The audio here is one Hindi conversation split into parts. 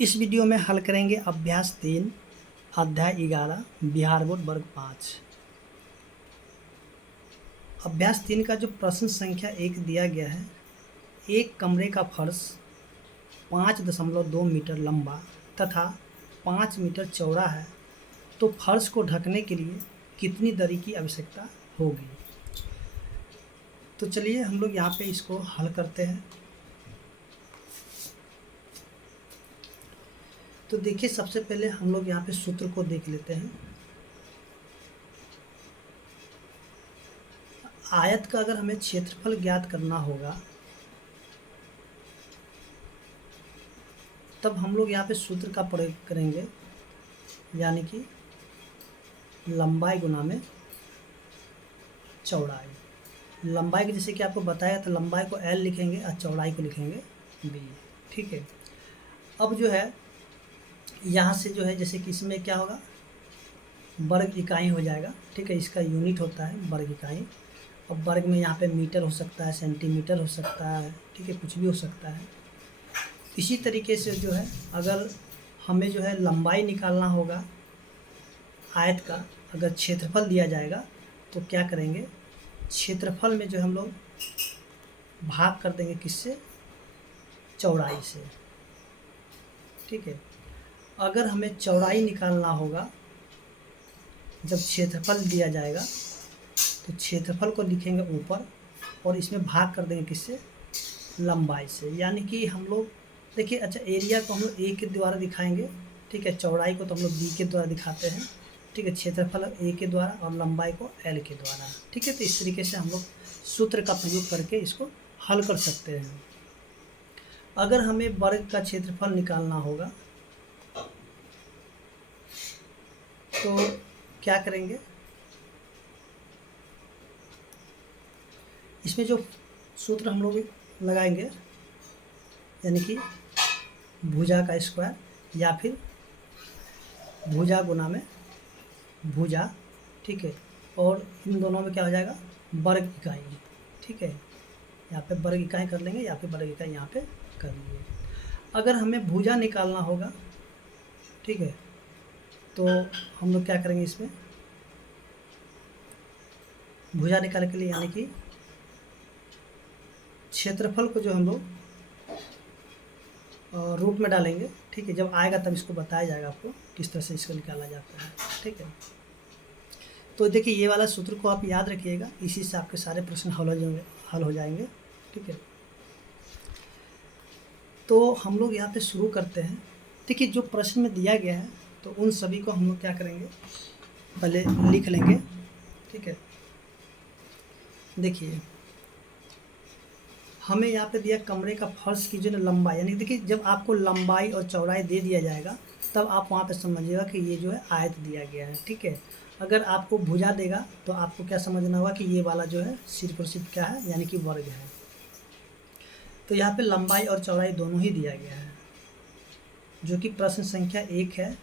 इस वीडियो में हल करेंगे अभ्यास 3 अध्याय 11 बिहार बोर्ड वर्ग 5। अभ्यास 3 का जो प्रश्न संख्या 1 दिया गया है, एक कमरे का फर्श 5.2 मीटर लंबा तथा 5 मीटर चौड़ा है, तो फर्श को ढकने के लिए कितनी दरी की आवश्यकता होगी। तो चलिए हम लोग यहाँ पे इसको हल करते हैं। तो देखिए, सबसे पहले हम लोग यहाँ पे सूत्र को देख लेते हैं। आयत का अगर हमें क्षेत्रफल ज्ञात करना होगा, तब हम लोग यहाँ पे सूत्र का प्रयोग करेंगे, यानी कि लंबाई गुना में चौड़ाई। लंबाई की जैसे कि आपको बताया, तो लंबाई को L लिखेंगे और चौड़ाई को लिखेंगे B। ठीक है। अब जो है यहाँ से जो है, जैसे कि इसमें क्या होगा, वर्ग इकाई हो जाएगा। ठीक है, इसका यूनिट होता है वर्ग इकाई। अब वर्ग में यहाँ पे मीटर हो सकता है, सेंटीमीटर हो सकता है, ठीक है, कुछ भी हो सकता है। इसी तरीके से जो है, अगर हमें जो है लंबाई निकालना होगा आयत का, अगर क्षेत्रफल दिया जाएगा तो क्या करेंगे, क्षेत्रफल में जो हम लोग भाग कर देंगे किससे, चौड़ाई से। ठीक है। अगर हमें चौड़ाई निकालना होगा, जब क्षेत्रफल दिया जाएगा तो क्षेत्रफल को लिखेंगे ऊपर और इसमें भाग कर देंगे किससे, लंबाई से। यानी कि हम लोग देखिए, अच्छा, एरिया को हम लोग A के द्वारा दिखाएंगे। ठीक है, चौड़ाई को तो हम लोग B के द्वारा दिखाते हैं। ठीक है, क्षेत्रफल A के द्वारा और लंबाई को L के द्वारा। ठीक है, तो इस तरीके से हम लोग सूत्र का प्रयोग करके इसको हल कर सकते हैं। अगर हमें वर्ग का क्षेत्रफल निकालना होगा तो क्या करेंगे, इसमें जो सूत्र हम लोग लगाएंगे, यानी कि भुजा का स्क्वायर या फिर भुजा गुना में भुजा। ठीक है, और इन दोनों में क्या हो जाएगा, वर्ग इकाई। ठीक है, यहाँ पे वर्ग इकाई कर लेंगे या फिर वर्ग इकाई यहाँ पे कर लेंगे। अगर हमें भुजा निकालना होगा, ठीक है, तो हम लोग क्या करेंगे, इसमें भुजा निकालने के लिए यानी कि क्षेत्रफल को जो हम लोग रूट में डालेंगे। ठीक है, जब आएगा तब इसको बताया जाएगा आपको किस तरह से इसको निकाला जाता है। ठीक है, तो देखिए, ये वाला सूत्र को आप याद रखिएगा, इसी से आपके सारे प्रश्न हल हो जाएंगे। ठीक है, तो हम लोग यहाँ पे शुरू करते हैं। देखिए, जो प्रश्न में दिया गया है, तो उन सभी को हम लोग क्या करेंगे, पहले लिख लेंगे। ठीक है, देखिए, हमें यहाँ पे दिया कमरे का फर्श की जो लंबाई, यानी देखिए, जब आपको लंबाई और चौड़ाई दे दिया जाएगा तब आप वहाँ पे समझिएगा कि ये जो है आयत दिया गया है। ठीक है, अगर आपको भुजा देगा तो आपको क्या समझना होगा कि ये वाला जो है सिर्फ और सिर्फ क्या है, यानी कि वर्ग है। तो यहाँ पे लंबाई और चौड़ाई दोनों ही दिया गया है, जो कि प्रश्न संख्या 1 है।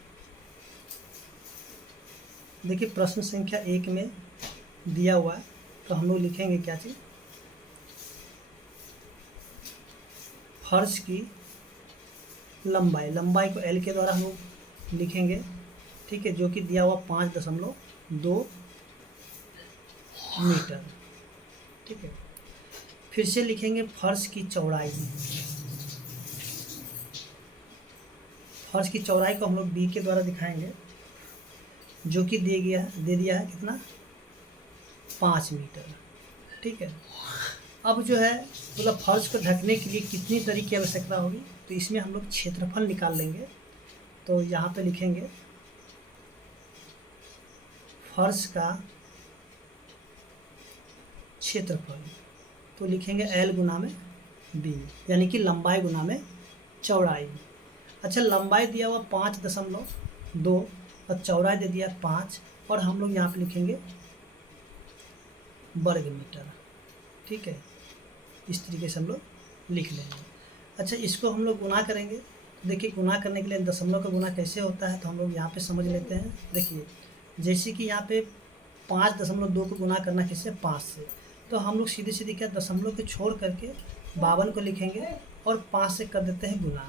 देखिए, प्रश्न संख्या 1 में दिया हुआ है, तो हम लोग लिखेंगे क्या चीज़, फर्श की लंबाई। लंबाई को L के द्वारा हम लोग लिखेंगे। ठीक है, जो कि दिया हुआ 5.2 मीटर। ठीक है, फिर से लिखेंगे फर्श की चौड़ाई। फर्श की चौड़ाई को हम लोग B के द्वारा दिखाएंगे, जो कि दे दिया है कितना, 5 मीटर। ठीक है, अब जो है मतलब फर्श को ढकने के लिए कितनी दरी की आवश्यकता होगी, तो इसमें हम लोग क्षेत्रफल निकाल लेंगे। तो यहाँ पे लिखेंगे फर्श का क्षेत्रफल, तो लिखेंगे L गुना में B, यानी कि लंबाई गुना में चौड़ाई। अच्छा, लंबाई दिया हुआ 5.2 और चौड़ाई दे दिया 5, और हम लोग यहाँ पे लिखेंगे वर्ग मीटर। ठीक है, इस तरीके से हम लोग लिख लेंगे। अच्छा, इसको हम लोग गुना करेंगे। देखिए, गुना करने के लिए दशमलव का गुना कैसे होता है, तो हम लोग यहाँ पे समझ लेते हैं। देखिए, जैसे कि यहाँ पे 5.2 को गुना करना किससे, 5 से, तो हम लोग सीधे सीधे क्या, दशमलव को छोड़ करके 52 को लिखेंगे और 5 से कर देते हैं गुना।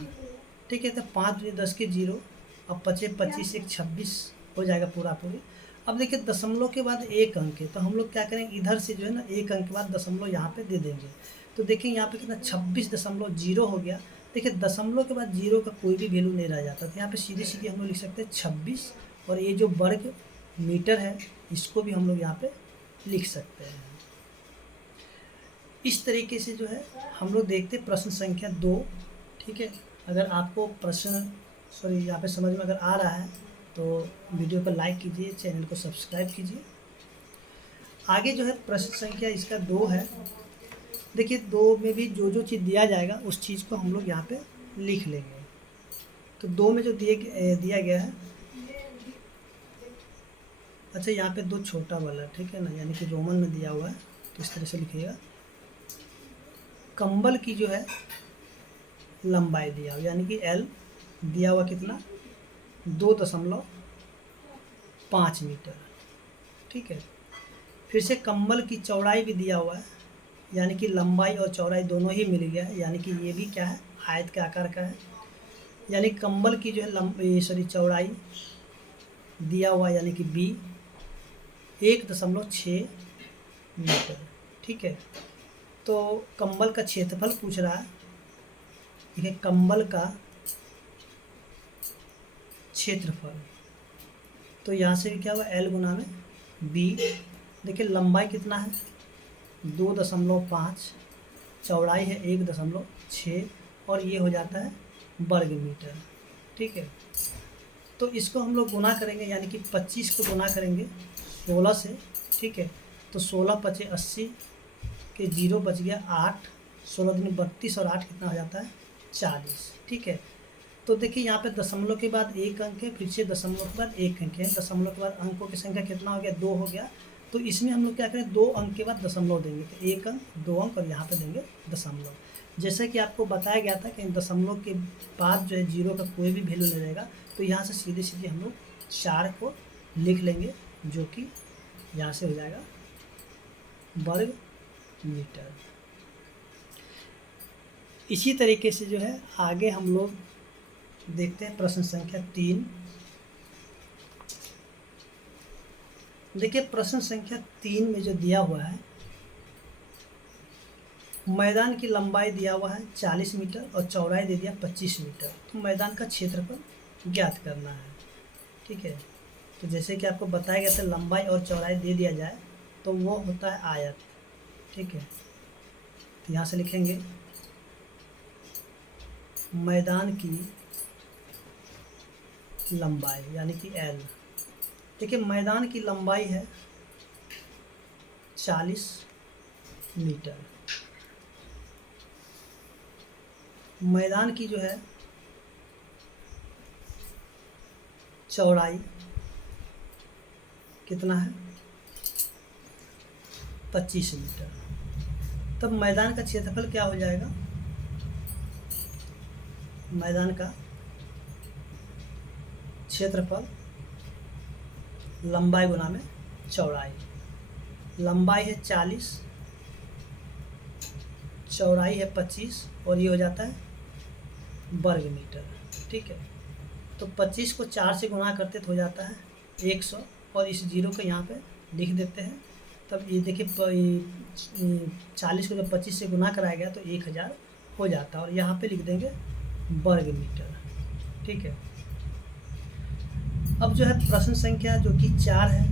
ठीक है। तो 5 दूनी 10 के 0, अब 25 25 एक 26 हो जाएगा पूरा पूरी। अब देखिए दशमलव के बाद एक अंक है, तो हम लोग क्या करेंगे, इधर से जो है ना एक अंक के बाद दशमलव यहाँ पे दे देंगे। तो देखिए यहाँ पे कितना 26.0 हो गया। देखिए दशमलव के बाद 0 का कोई भी वैल्यू नहीं रह जाता, तो यहाँ पे सीधे सीधे हम लोग लिख सकते हैं 26, और ये जो वर्ग मीटर है इसको भी हम लोग यहाँ पे लिख सकते हैं। इस तरीके से जो है हम लोग देखते हैं प्रश्न संख्या 2। ठीक है, अगर आपको प्रश्न यहाँ पे समझ में अगर आ रहा है तो वीडियो को लाइक कीजिए, चैनल को सब्सक्राइब कीजिए। आगे जो है प्रश्न संख्या इसका 2 है। देखिए 2 में भी जो जो चीज़ दिया जाएगा उस चीज़ को हम लोग यहाँ पे लिख लेंगे। तो 2 में जो दिया गया है, अच्छा यहाँ पे 2 छोटा वाला, ठीक है ना, यानी कि रोमन में दिया हुआ है, तो इस तरह से लिखिएगा। कंबल की जो है लंबाई दिया हुआ, यानी कि L दिया हुआ कितना 2.5 मीटर। ठीक है, फिर से कंबल की चौड़ाई भी दिया हुआ है, यानी कि लंबाई और चौड़ाई दोनों ही मिल गया है, यानी कि ये भी क्या है आयत के आकार का है। यानी कंबल की जो है चौड़ाई दिया हुआ, यानी कि B 1.6 मीटर। ठीक है, तो कंबल का क्षेत्रफल पूछ रहा है। देखिए कंबल का क्षेत्रफल, तो यहाँ से भी क्या हुआ L गुना में B। देखिए लंबाई कितना है 2.5, चौड़ाई है 1.6, और ये हो जाता है वर्ग मीटर। ठीक है, तो इसको हम लोग गुना करेंगे, यानी कि 25 को गुना करेंगे 16 से। ठीक है, तो 16 5 80 के 0 बच गया 8, 16 दूनी 32 और 8 कितना हो जाता है 40। ठीक है, तो देखिए यहाँ पे दशमलव के बाद एक अंक है, फिर से दशमलव के बाद एक अंक है, दशमलव के बाद अंकों की संख्या कितना हो गया 2 हो गया। तो इसमें हम लोग क्या करें 2 अंक के बाद दशमलव देंगे, तो एक अंक 2 अंक और यहाँ पे देंगे दशमलव। जैसे कि आपको बताया गया था कि दशमलव के बाद जो है 0 का कोई भी वैल्यू नहीं रहेगा, तो यहाँ से सीधे सीधे हम लोग 4 को लिख लेंगे, जो कि यहाँ से हो जाएगा वर्ग मीटर। इसी तरीके से जो है आगे हम लोग देखते हैं प्रश्न संख्या 3। देखिए प्रश्न संख्या 3 में जो दिया हुआ है, मैदान की लंबाई दिया हुआ है 40 मीटर और चौड़ाई दे दिया 25 मीटर। तो मैदान का क्षेत्रफल ज्ञात करना है। ठीक है, तो जैसे कि आपको बताया गया था लंबाई और चौड़ाई दे दिया जाए तो वो होता है आयत। ठीक है, तो यहाँ से लिखेंगे मैदान की लंबाई, यानी कि L। देखिए मैदान की लंबाई है 40 मीटर, मैदान की जो है चौड़ाई कितना है 25 मीटर। तब मैदान का क्षेत्रफल क्या हो जाएगा, मैदान का क्षेत्रफल लंबाई गुना में चौड़ाई। लंबाई है 40, चौड़ाई है 25, और ये हो जाता है वर्ग मीटर। ठीक है, तो 25 को 4 से गुना करते तो हो जाता है 100, और इस 0 को यहाँ पे लिख देते हैं। तब ये देखिए 40 को जब 25 से गुना कराया गया तो 1000 हो जाता है, और यहाँ पे लिख देंगे वर्ग मीटर। ठीक है, अब जो है प्रश्न संख्या जो कि 4 है।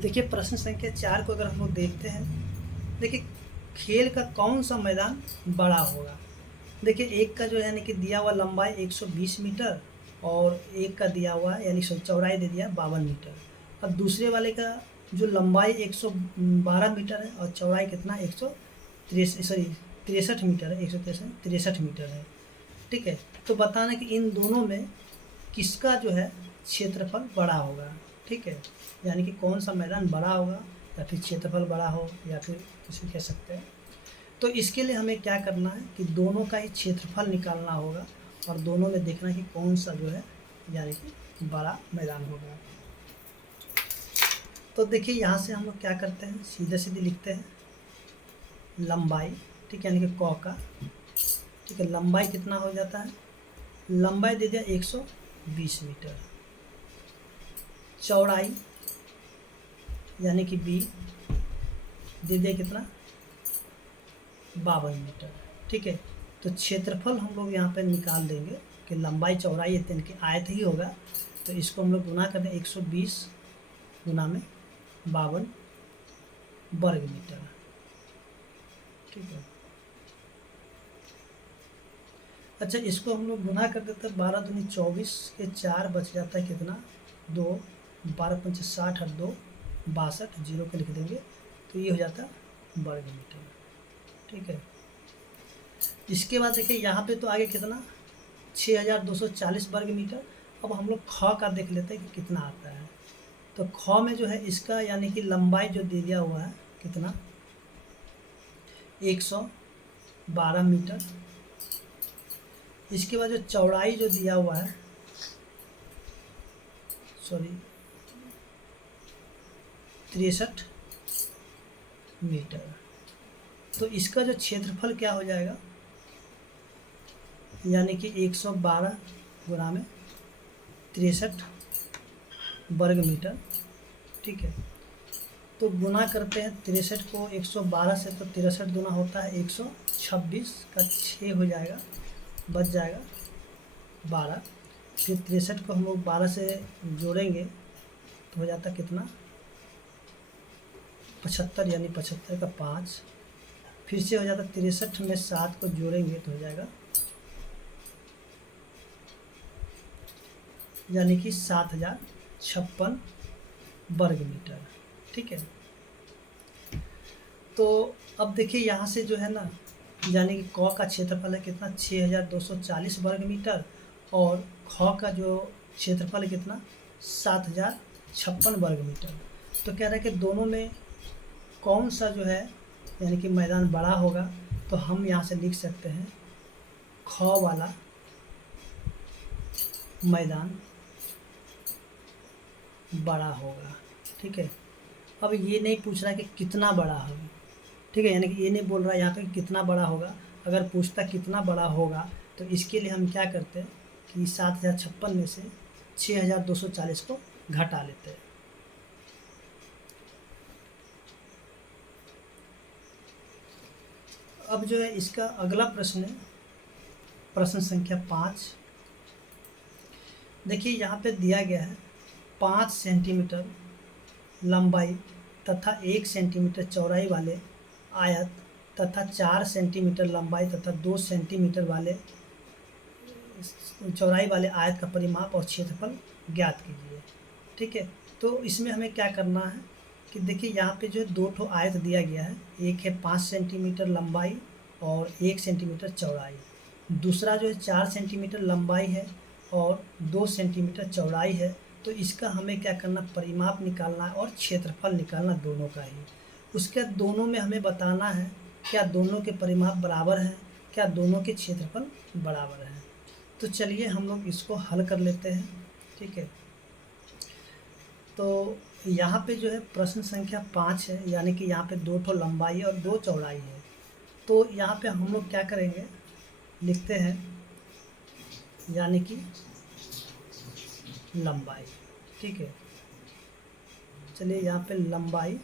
देखिए प्रश्न संख्या 4 को अगर हम लोग देखते हैं, देखिए खेल का कौन सा मैदान बड़ा होगा। देखिए एक का जो है यानी कि दिया हुआ लंबाई 120 मीटर और एक का दिया हुआ यानी चौड़ाई दे दिया 52 मीटर। अब दूसरे वाले का जो लंबाई 112 मीटर है और चौड़ाई कितना 63 मीटर है, 163 मीटर है। ठीक है, तो बताना कि इन दोनों में किसका जो है क्षेत्रफल बड़ा होगा। ठीक है, यानी कि कौन सा मैदान बड़ा होगा, या फिर क्षेत्रफल बड़ा हो, या फिर किसी कह सकते हैं। तो इसके लिए हमें क्या करना है कि दोनों का ही क्षेत्रफल निकालना होगा, और दोनों में देखना कि कौन सा जो है यानी कि बड़ा मैदान होगा। तो देखिए यहाँ से हम लोग क्या करते हैं, सीधे सीधे लिखते हैं लंबाई। ठीक है, यानी कि क का ठीक है। लंबाई कितना हो जाता है, लंबाई दे दिया 120 मीटर, चौड़ाई यानी कि बी दे दिया कितना 52 मीटर, ठीक है। तो क्षेत्रफल हम लोग यहाँ पे निकाल देंगे कि लंबाई चौड़ाई इनकी आयत ही होगा, तो इसको हम लोग गुना कर दें 120 गुना में 52 वर्ग मीटर, ठीक है। अच्छा, इसको हम लोग गुना कर देते हैं 12 दूनी 24 के 4 बच जाता है कितना 2, 12 पंचे 60 और 2 62, जीरो के लिख देंगे तो ये हो जाता है वर्ग मीटर, ठीक है। इसके बाद देखिए यहाँ पे तो आगे कितना 6240 वर्ग मीटर। अब हम लोग ख का देख लेते हैं कि कितना आता है। तो ख में जो है इसका यानी कि लंबाई जो दे दिया हुआ है कितना 112 मीटर। इसके बाद जो चौड़ाई जो दिया हुआ है 63 मीटर। तो इसका जो क्षेत्रफल क्या हो जाएगा यानी कि 112 गुना में 63 वर्ग मीटर, ठीक है। तो गुना करते हैं 63 को 112 से, तो 63 गुना होता है 126 का 6 हो जाएगा, बच जाएगा 12। फिर 63 को हम लोग 12 से जोड़ेंगे तो हो जाता कितना 75, यानी 75 का 5। फिर से हो जाता 63 में 7 को जोड़ेंगे तो हो जाएगा यानी कि 7056 वर्ग मीटर, ठीक है। तो अब देखिए यहाँ से जो है ना, यानी कि क का क्षेत्रफल है कितना 6240 वर्ग मीटर और ख का जो क्षेत्रफल है कितना 7056 वर्ग मीटर। तो कह रहा है कि दोनों में कौन सा जो है यानी कि मैदान बड़ा होगा, तो हम यहाँ से लिख सकते हैं ख वाला मैदान बड़ा होगा, ठीक है। अब ये नहीं पूछ रहा है कि कितना बड़ा होगा, ठीक है, यानी कि ये नहीं बोल रहा है यहाँ पे कि कितना बड़ा होगा। अगर पूछता कितना बड़ा होगा तो इसके लिए हम क्या करते हैं कि 7056 में से 6240 को घटा लेते हैं। अब जो है इसका अगला प्रश्न है प्रश्न संख्या 5। देखिए यहाँ पे दिया गया है 5 सेंटीमीटर लंबाई तथा 1 सेंटीमीटर चौड़ाई वाले आयत तथा 4 सेंटीमीटर लंबाई तथा 2 सेंटीमीटर वाले चौड़ाई वाले आयत का परिमाप और क्षेत्रफल ज्ञात कीजिए, ठीक है। तो इसमें हमें क्या करना है कि देखिए यहाँ पे जो है 2 ठो आयत दिया गया है, एक है 5 सेंटीमीटर लंबाई और 1 सेंटीमीटर चौड़ाई, दूसरा जो है 4 सेंटीमीटर लंबाई है और 2 सेंटीमीटर चौड़ाई है। तो इसका हमें क्या करना, परिमाप निकालना है और क्षेत्रफल निकालना दोनों का ही। उसके दोनों में हमें बताना है क्या दोनों के परिमाप बराबर हैं, क्या दोनों के क्षेत्रफल बराबर हैं। तो चलिए हम लोग इसको हल कर लेते हैं, ठीक है। तो यहाँ पे जो है प्रश्न संख्या 5 है, यानी कि यहाँ पे 2 ठो लंबाई और 2 चौड़ाई है। तो यहाँ पे हम लोग क्या करेंगे, लिखते हैं यानी कि लंबाई, ठीक है। चलिए यहाँ पे लंबाई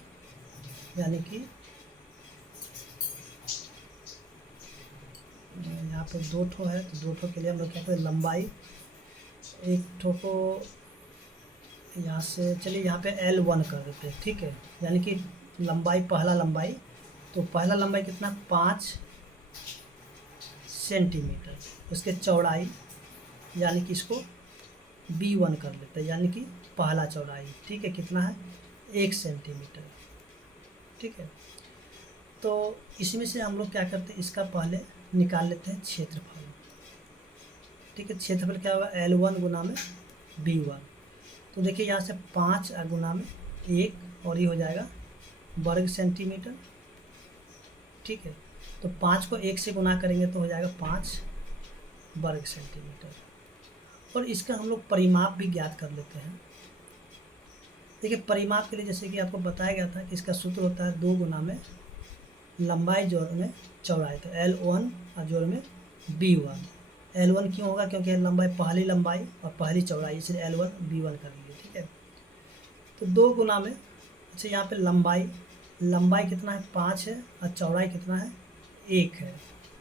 यानी कि यहाँ पे 2 ठो है, तो 2 ठो के लिए हम लोग क्या करें, लंबाई एक ठो को यहाँ से, चलिए यहाँ पे L1 कर देते हैं, ठीक है। यानी कि लंबाई, पहला लंबाई, तो पहला लंबाई कितना 5 सेंटीमीटर, उसके चौड़ाई यानी कि इसको B1 कर लेते हैं, यानी कि पहला चौड़ाई, ठीक है, कितना है 1 सेंटीमीटर, ठीक है। तो इसमें से हम लोग क्या करते हैं, इसका पहले निकाल लेते हैं क्षेत्रफल, ठीक है। क्षेत्रफल क्या होगा L1 गुना में B1। तो देखिए यहाँ से 5 गुना में 1 और ये हो जाएगा वर्ग सेंटीमीटर, ठीक है। तो 5 को 1 से गुना करेंगे तो हो जाएगा 5 वर्ग सेंटीमीटर। और इसका हम लोग परिमाप भी ज्ञात कर लेते हैं। देखिए परिमाप के लिए जैसे कि आपको बताया गया था कि इसका सूत्र होता है 2 गुना में लंबाई जोड़ में चौड़ाई, तो L1 और जोड़ में B1। L1 क्यों होगा, क्योंकि लंबाई पहली लंबाई और पहली चौड़ाई, इसलिए L1 B1 कर लीजिए। ठीक है, तो 2 गुना में, अच्छा यहाँ पे लंबाई कितना है 5 है और चौड़ाई कितना है 1 है,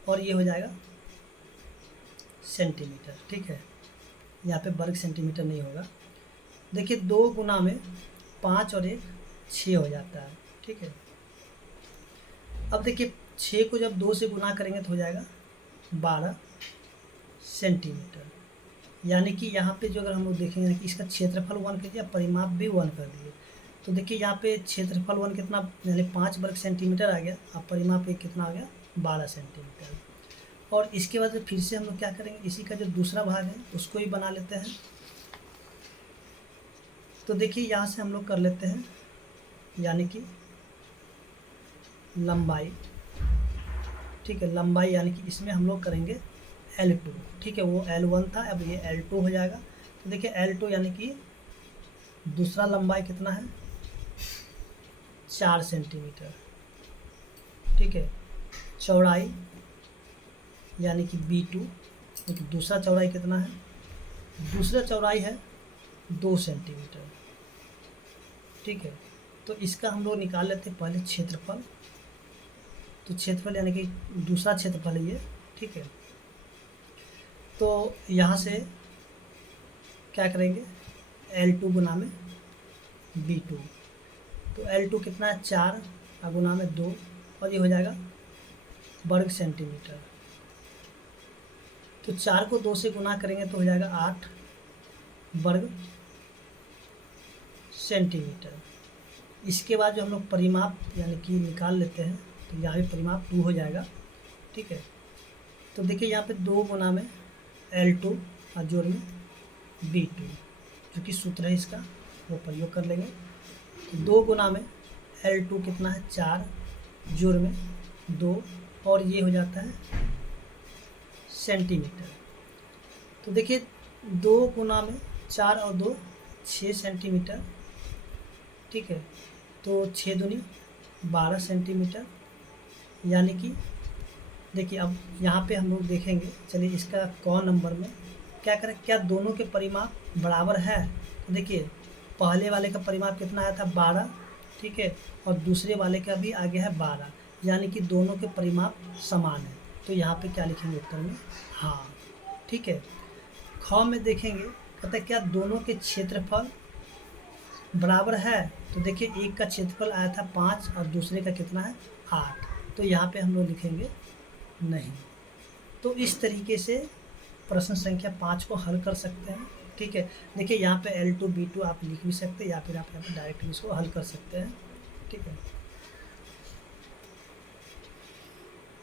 और ये हो जाएगा सेंटीमीटर। ठीक है, यहाँ पे वर्ग सेंटीमीटर नहीं होगा। देखिए 2 गुना में 5 और 1 6 हो जाता है। ठीक है, अब देखिए 6 को जब 2 से गुना करेंगे तो हो जाएगा 12 सेंटीमीटर। यानी कि यहाँ पे जो अगर हम लोग देखेंगे कि इसका क्षेत्रफल 1 कर दिया, परिमाप भी 1 कर दिए, तो देखिए यहाँ पे क्षेत्रफल 1 कितना, यानी 5 वर्ग सेंटीमीटर आ गया, और परिमाप 1 कितना आ गया 12 सेंटीमीटर। और इसके बाद फिर से हम लोग क्या करेंगे, इसी का जो दूसरा भाग है उसको ही बना लेते हैं। तो देखिए यहाँ से हम लोग कर लेते हैं, यानी कि लंबाई, ठीक है, लंबाई यानी कि इसमें हम लोग करेंगे L2। ठीक है, वो L1 था, अब ये L2 हो जाएगा। तो देखिए L2 यानी कि दूसरा लंबाई कितना है 4 सेंटीमीटर। ठीक है, चौड़ाई यानी कि B2, क्योंकि दूसरा चौड़ाई कितना है, दूसरा चौड़ाई है 2 सेंटीमीटर। ठीक है, तो इसका हम लोग निकाल लेते हैं पहले क्षेत्रफल। तो क्षेत्रफल यानी कि दूसरा क्षेत्रफल है ये। ठीक है, तो यहाँ से क्या करेंगे, L2 गुना में B2, तो L2 कितना है 4 और गुना में 2, और ये हो जाएगा वर्ग सेंटीमीटर। तो 4 को 2 से गुना करेंगे तो हो जाएगा 8 वर्ग सेंटीमीटर। इसके बाद जो हम लोग परिमाप यानी कि निकाल लेते हैं, तो यहाँ भी परिमाप 2 हो जाएगा। ठीक है, तो देखिए यहाँ पे 2 गुना में L2 और जोड़ में B2, जो कि सूत्र है इसका वो प्रयोग कर लेंगे। तो 2 गुना में L2 कितना है 4, जोड़ में 2, और ये हो जाता है सेंटीमीटर। तो देखिए 2 गुना में 4 और 2 6 सेंटीमीटर। ठीक है, तो 6 दूनी 12 सेंटीमीटर। यानी कि देखिए अब यहाँ पे हम लोग देखेंगे, चलिए इसका कौन नंबर में क्या करें, क्या दोनों के परिमाप बराबर है। तो देखिए पहले वाले का परिमाप कितना आया था 12, ठीक है, और दूसरे वाले का भी आ गया है 12, यानी कि दोनों के परिमाप समान है। तो यहाँ पे क्या लिखेंगे उत्तर में, हाँ। ठीक है, ख में देखेंगे, कहते हैं क्या दोनों के क्षेत्रफल बराबर है। तो देखिए एक का क्षेत्रफल आया था 5 और दूसरे का कितना है 8, तो यहाँ पे हम लोग लिखेंगे नहीं। तो इस तरीके से प्रश्न संख्या 5 को हल कर सकते हैं। ठीक है, देखिए यहाँ पे L2 B2 आप लिख भी सकते हैं, या फिर आप यहाँ पे डायरेक्ट इसको हल कर सकते हैं। ठीक है।